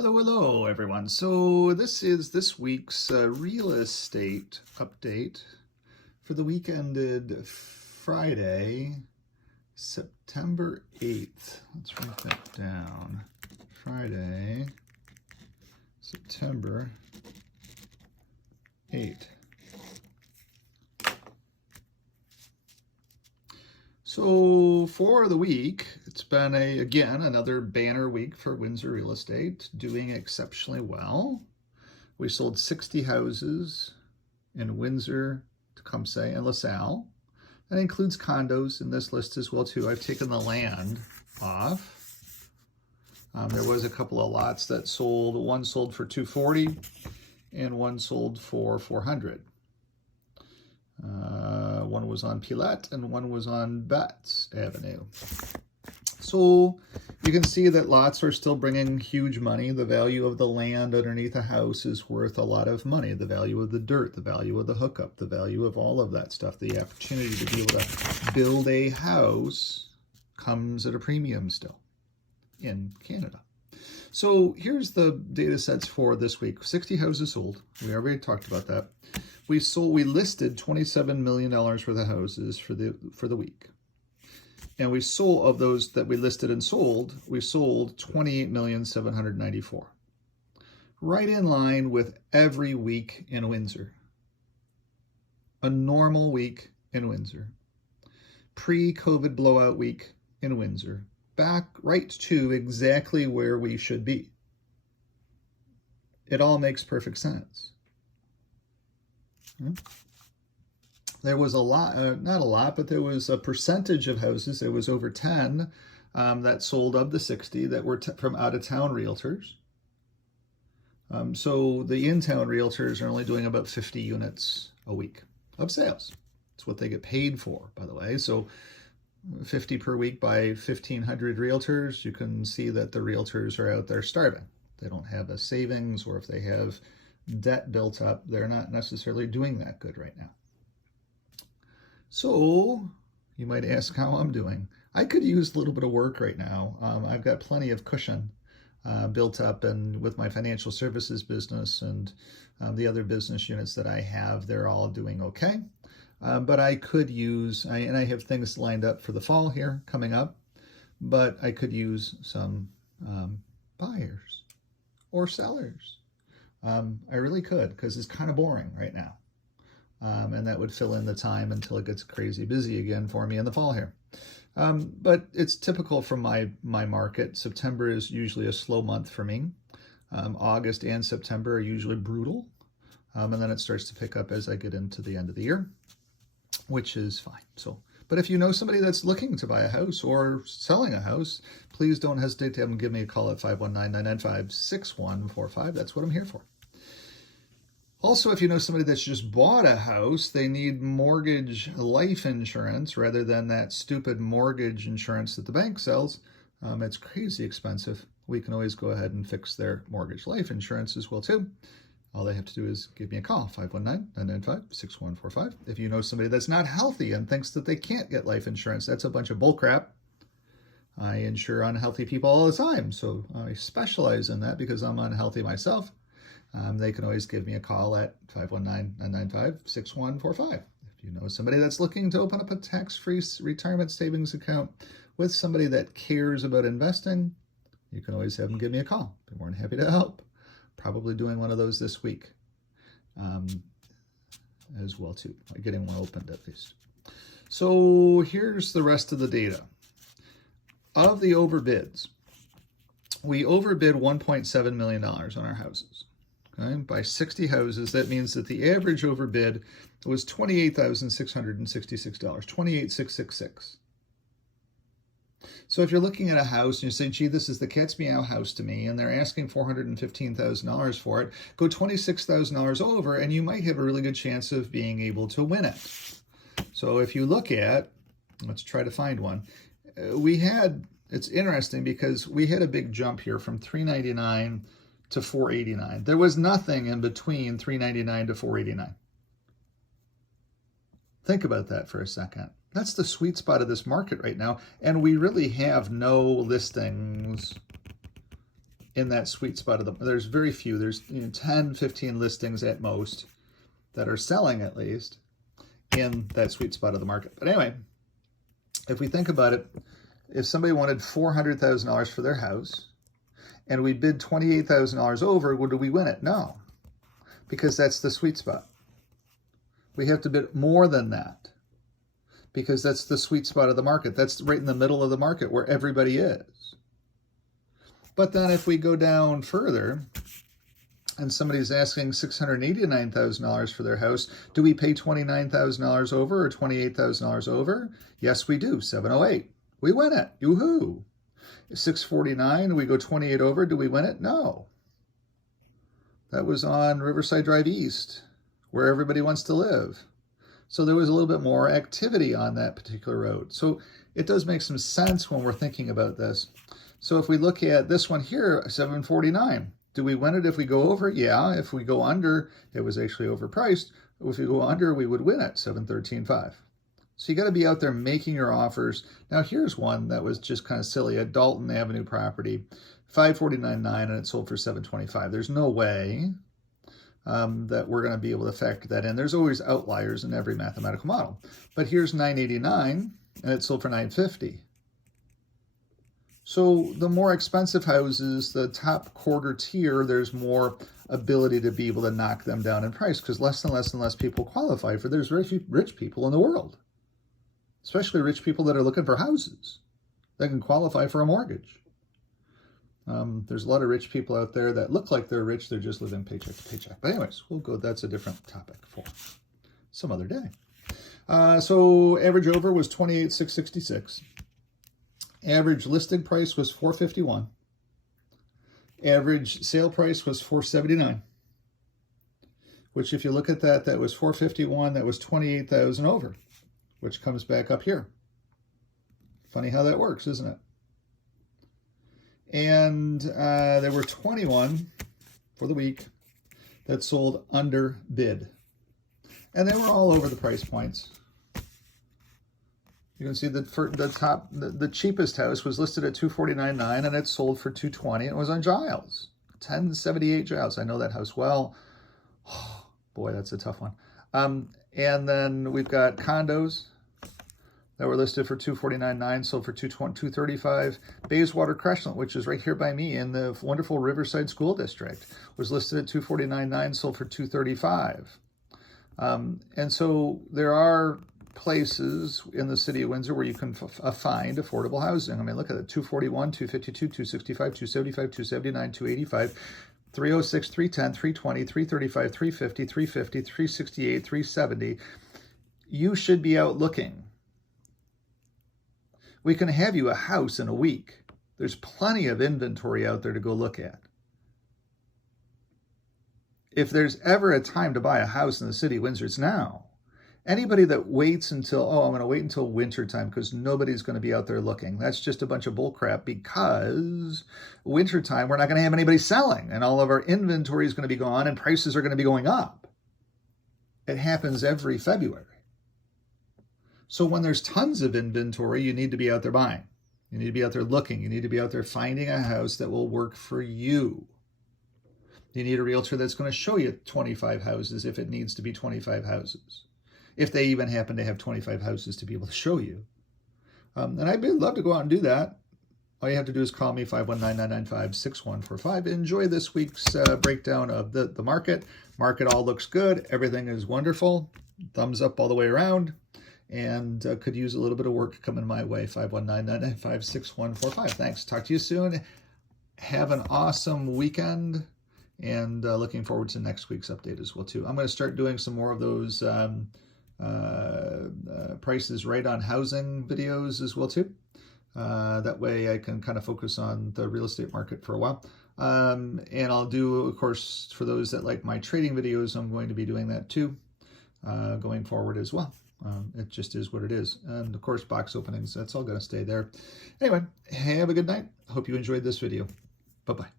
Hello, everyone. So this is this week's real estate update for the week ended Friday, September 8th. Let's write that down. Friday, September 8th. So for the week, it's been again another banner week for Windsor real estate, doing exceptionally well. We sold 60 houses in Windsor, Tecumseh, and LaSalle. That includes condos in this list as well too. I've taken the land off. There was a couple of lots that sold. One sold for $240, and one sold for $400. One was on Pilat and one was on Betts Avenue. So you can see that lots are still bringing huge money. The value of the land underneath a house is worth a lot of money. The value of the dirt, the value of the hookup, the value of all of that stuff. The opportunity to be able to build a house comes at a premium still in Canada. So here's the data sets for this week. 60 houses sold. We already talked about that. We listed $27 million worth of houses for the week. And we sold, of those that we listed and sold, we sold 28,794,000. Right in line with every week in Windsor. A normal week in Windsor. Pre-COVID blowout week in Windsor. Back right to exactly where we should be. It all makes perfect sense. There was a lot, not a lot, but there was a percentage of houses, there was over 10 that sold of the 60 that were from out-of-town realtors. So the in-town realtors are only doing about 50 units a week of sales. That's what they get paid for, by the way. So 50 per week by 1,500 realtors, you can see that the realtors are out there starving. They don't have a savings, or if they have debt built up, they're not necessarily doing that good right now. So you might ask how I'm doing. I could use a little bit of work right now. I've got plenty of cushion built up, and with my financial services business and the other business units that I have, they're all doing okay. But I could use, and I have things lined up for the fall here coming up, but I could use some buyers or sellers. I really could, because it's kind of boring right now. And that would fill in the time until it gets crazy busy again for me in the fall here. But it's typical from my market. September is usually a slow month for me. August and September are usually brutal. And then it starts to pick up as I get into the end of the year, which is fine. So, but if you know somebody that's looking to buy a house or selling a house, please don't hesitate to have them give me a call at 519-995-6145. That's what I'm here for. Also, if you know somebody that's just bought a house, they need mortgage life insurance rather than that stupid mortgage insurance that the bank sells. It's crazy expensive. We can always go ahead and fix their mortgage life insurance as well too. All they have to do is give me a call, 519-995-6145. If you know somebody that's not healthy and thinks that they can't get life insurance, that's a bunch of bullcrap. I insure unhealthy people all the time, so I specialize in that because I'm unhealthy myself. They can always give me a call at 519-995-6145. If you know somebody that's looking to open up a tax-free retirement savings account with somebody that cares about investing, you can always have them give me a call. Be more than happy to help. Probably doing one of those this week as well too, getting one opened at least. So here's the rest of the data. Of the overbids, we overbid $1.7 million on our houses. Okay? By 60 houses, that means that the average overbid was $28,666, $28,666. So if you're looking at a house and you say, gee, this is the cat's meow house to me, and they're asking $415,000 for it, go $26,000 over, and you might have a really good chance of being able to win it. So if you look at, let's try to find one. It's interesting because we had a big jump here from $399 to $489. There was nothing in between $399 to $489. Think about that for a second. That's the sweet spot of this market right now. And we really have no listings in that sweet spot of there's very few. There's 10, 15 listings at most that are selling at least in that sweet spot of the market. But anyway, if we think about it, if somebody wanted $400,000 for their house and we bid $28,000 over, well, do we win it? No, because that's the sweet spot. We have to bid more than that because that's the sweet spot of the market. That's right in the middle of the market where everybody is. But then if we go down further and somebody's asking $689,000 for their house, do we pay $29,000 over or $28,000 over? Yes, we do, 708. We win it, yoo-hoo. $649, we go 28 over, do we win it? No. That was on Riverside Drive East, where everybody wants to live. So there was a little bit more activity on that particular road. So it does make some sense when we're thinking about this. So if we look at this one here, 749, do we win it if we go over? Yeah. If we go under, it was actually overpriced. If we go under, we would win it, 713.5. So you got to be out there making your offers. Now here's one that was just kind of silly, a Dalton Avenue property, 549.9, and it sold for 725. There's no way that we're going to be able to factor that in. There's always outliers in every mathematical model. But here's 989, and it sold for 950. So the more expensive houses, the top quarter tier, there's more ability to be able to knock them down in price because less and less and less people qualify for. There's very few rich people in the world, especially rich people that are looking for houses that can qualify for a mortgage. There's a lot of rich people out there that look like they're rich. They're just living paycheck to paycheck. But anyways, that's a different topic for some other day. So average over was 28,666. Average listing price was $451. Average sale price was $479. Which, if you look at that, that was $451. That was 28,000 over, which comes back up here. Funny how that works, isn't it? And there were 21 for the week that sold under bid, and they were all over the price points. You can see that for the cheapest house was listed at $249.9, and it sold for $220. It was on Giles, 1078 Giles. I know that house well. Oh, boy, that's a tough one. And then we've got condos that were listed for $249.9, sold for $235. Bayswater Crestland, which is right here by me in the wonderful Riverside School District, was listed at $249.9, sold for $235. And so there are places in the city of Windsor where you can find affordable housing. I mean, look at it, 241, 252, 265, 275, 279, 285, 306, 310, 320, 335, 350, 350, 368, 370. You should be out looking. We can have you a house in a week. There's plenty of inventory out there to go look at. If there's ever a time to buy a house in the city of Windsor, it's now. Anybody that waits until, I'm going to wait until winter time because nobody's going to be out there looking, that's just a bunch of bull crap, because winter time, we're not going to have anybody selling and all of our inventory is going to be gone and prices are going to be going up. It happens every February. So when there's tons of inventory, you need to be out there buying. You need to be out there looking. You need to be out there finding a house that will work for you. You need a realtor that's going to show you 25 houses if it needs to be 25 houses. If they even happen to have 25 houses to be able to show you. And I'd love to go out and do that. All you have to do is call me, 519-995-6145. Enjoy this week's breakdown of the market. Market all looks good. Everything is wonderful. Thumbs up all the way around. And could use a little bit of work coming my way, 519-995-6145. Thanks. Talk to you soon. Have an awesome weekend. And looking forward to next week's update as well, too. I'm going to start doing some more of those prices right on housing videos as well, too. That way I can kind of focus on the real estate market for a while. And I'll do, of course, for those that like my trading videos, I'm going to be doing that, too, going forward as well. It just is what it is. And of course, box openings, that's all going to stay there. Anyway, have a good night. Hope you enjoyed this video. Bye-bye.